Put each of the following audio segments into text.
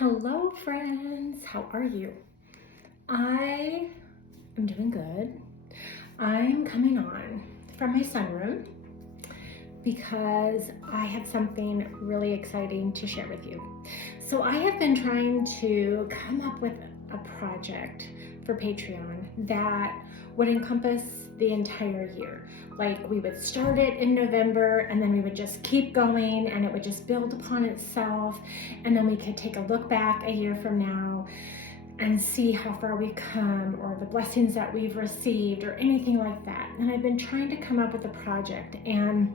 Hello friends, how are you? I am doing good. I'm coming on from my sunroom because I have something really exciting to share with you. So I have been trying to come up with a project for Patreon that would encompass the entire year. Like we would start it in November and then we would just keep going and it would just build upon itself, and then we could take a look back a year from now and see how far we've come or the blessings that we've received or anything like that. And I've been trying to come up with a project, and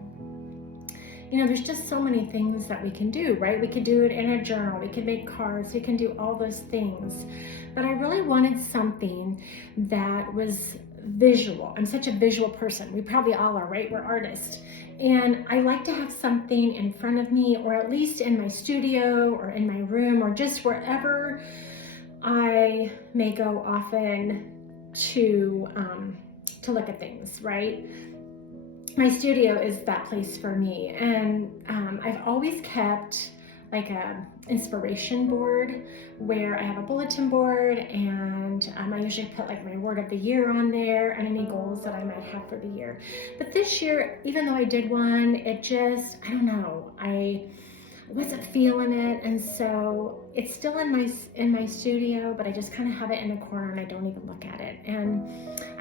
there's just so many things that we can do, right? We could do it in a journal, we could make cards, we can do all those things. But I really wanted something that was visual. I'm such a visual person. We probably all are, right? We're artists. And I like to have something in front of me, or at least in my studio or in my room or just wherever I may go often to look at things, right? My studio is that place for me, and I've always kept like a inspiration board where I have a bulletin board, and I usually put like my word of the year on there and any goals that I might have for the year. But this year, even though I did one, it just, I don't know, I wasn't feeling it, and so it's still in my studio, but I just kind of have it in a corner and I don't even look at it. And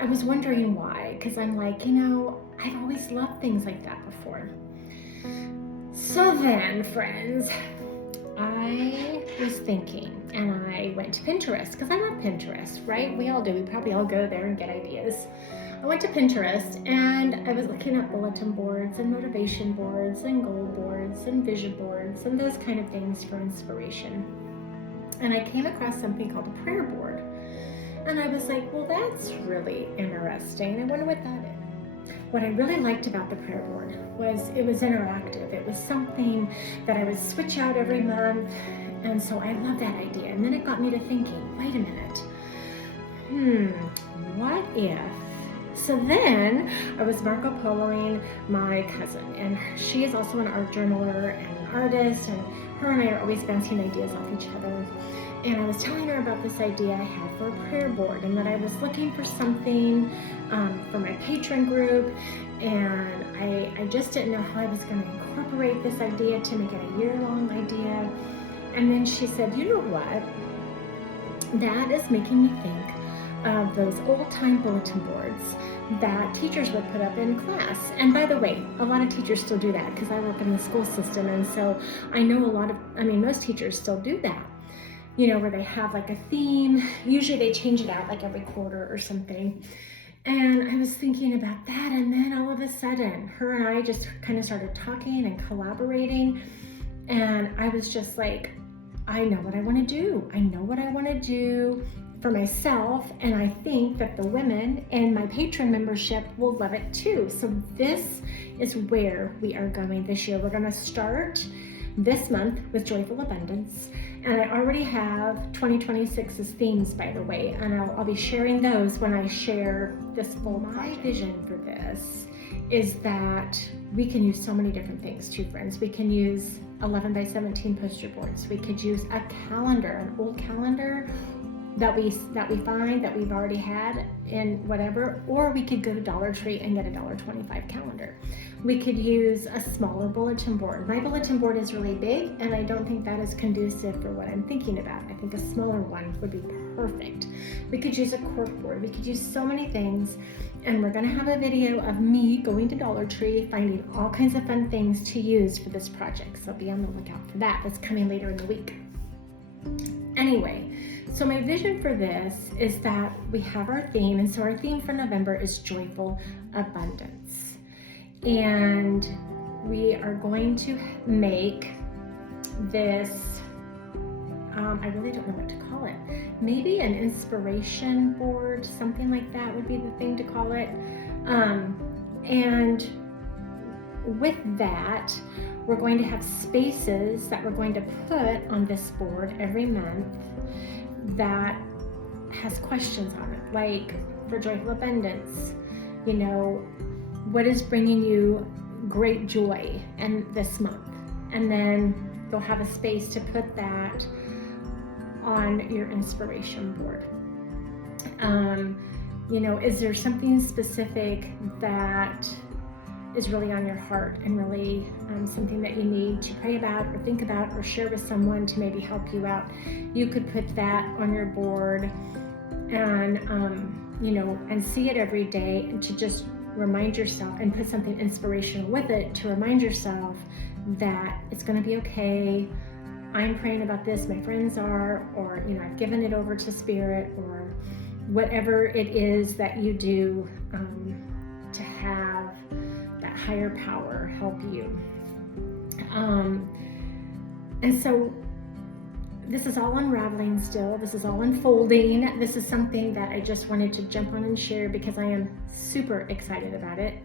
I was wondering why, because I'm like, I've always loved things like that before. So then, friends, I was thinking, and I went to Pinterest because I love Pinterest, right? We all do. We probably all go there and get ideas. I went to Pinterest and I was looking at bulletin boards and motivation boards and goal boards and vision boards and those kind of things for inspiration. And I came across something called a prayer board. And I was like, well, that's really interesting. I wonder what that is. What I really liked about the prayer board was it was interactive. It was something that I would switch out every month. And so I love that idea. And then it got me to thinking, wait a minute. What if? So then I was Marco Poloing my cousin, and she is also an art journaler and an artist, and her and I are always bouncing ideas off each other. And I was telling her about this idea I had for a prayer board, and that I was looking for something for my patron group, and I just didn't know how I was going to incorporate this idea to make it a year-long idea. And then she said, you know what? That is making me think of those old-time bulletin boards that teachers would put up in class. And by the way, a lot of teachers still do that because I work in the school system, and so I know most teachers still do that, where they have like a theme. Usually they change it out like every quarter or something. And I was thinking about that, and then all of a sudden, her and I just kind of started talking and collaborating, and I was just like, I know what I want to do. I know what I want to do for myself, and I think that the women in my patron membership will love it too. So this is where we are going this year. We're going to start this month with Joyful Abundance, and I already have 2026's themes, by the way, and I'll be sharing those when I share this full project. My vision for this is that we can use so many different things too, friends. We can use 11 by 17 poster boards. We could use a calendar, an old calendar that we find that we've already had in whatever, or we could go to Dollar Tree and get a $1.25 calendar. We could use a smaller bulletin board. My bulletin board is really big, and I don't think that is conducive for what I'm thinking about. I think a smaller one would be perfect. We could use a cork board. We could use so many things, and we're gonna have a video of me going to Dollar Tree, finding all kinds of fun things to use for this project. So be on the lookout for that. That's coming later in the week. Anyway, so my vision for this is that we have our theme, and so our theme for November is Joyful Abundance. And we are going to make this, I really don't know what to call it. Maybe an inspiration board, something like that would be the thing to call it. And with that, we're going to have spaces that we're going to put on this board every month that has questions on it, like for Joyful Abundance, what is bringing you great joy in this month? And then you'll have a space to put that on your inspiration board? Is there something specific that is really on your heart and really something that you need to pray about or think about or share with someone to maybe help you out? You could put that on your board and and see it every day, and to just remind yourself and put something inspirational with it to remind yourself that it's going to be okay. I'm praying about this, my friends are, or I've given it over to Spirit, or whatever it is that you do to have that higher power help you. And so this is all unraveling still. This is all unfolding. This is something that I just wanted to jump on and share because I am super excited about it.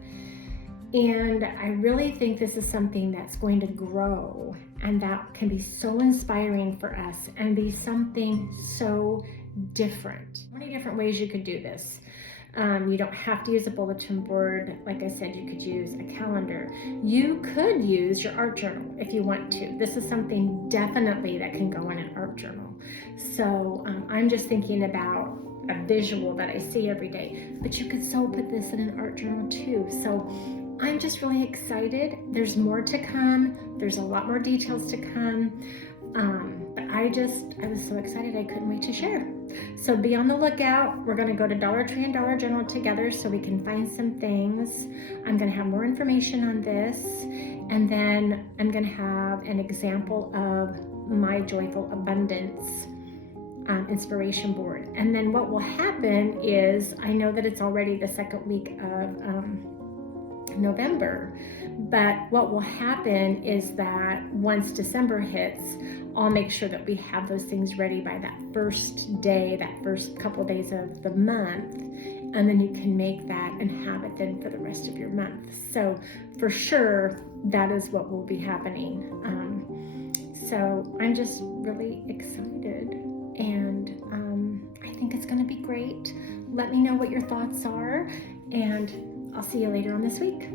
And I really think this is something that's going to grow and that can be so inspiring for us and be something so different. Many different ways you could do this. You don't have to use a bulletin board. Like I said, you could use a calendar. You could use your art journal if you want to. This is something definitely that can go in an art journal. So I'm just thinking about a visual that I see every day, but you could so put this in an art journal too. So I'm just really excited. There's more to come. There's a lot more details to come. But I was so excited I couldn't wait to share. So be on the lookout. We're going to go to Dollar Tree and Dollar General together so we can find some things. I'm going to have more information on this, and then I'm going to have an example of my Joyful Abundance inspiration board. And then what will happen is, I know that it's already the second week of November, but what will happen is that once December hits, I'll make sure that we have those things ready by that first day, that first couple days of the month, and then you can make that and have it then for the rest of your month. So for sure, that is what will be happening. So I'm just really excited, and I think it's going to be great. Let me know what your thoughts are, and I'll see you later on this week.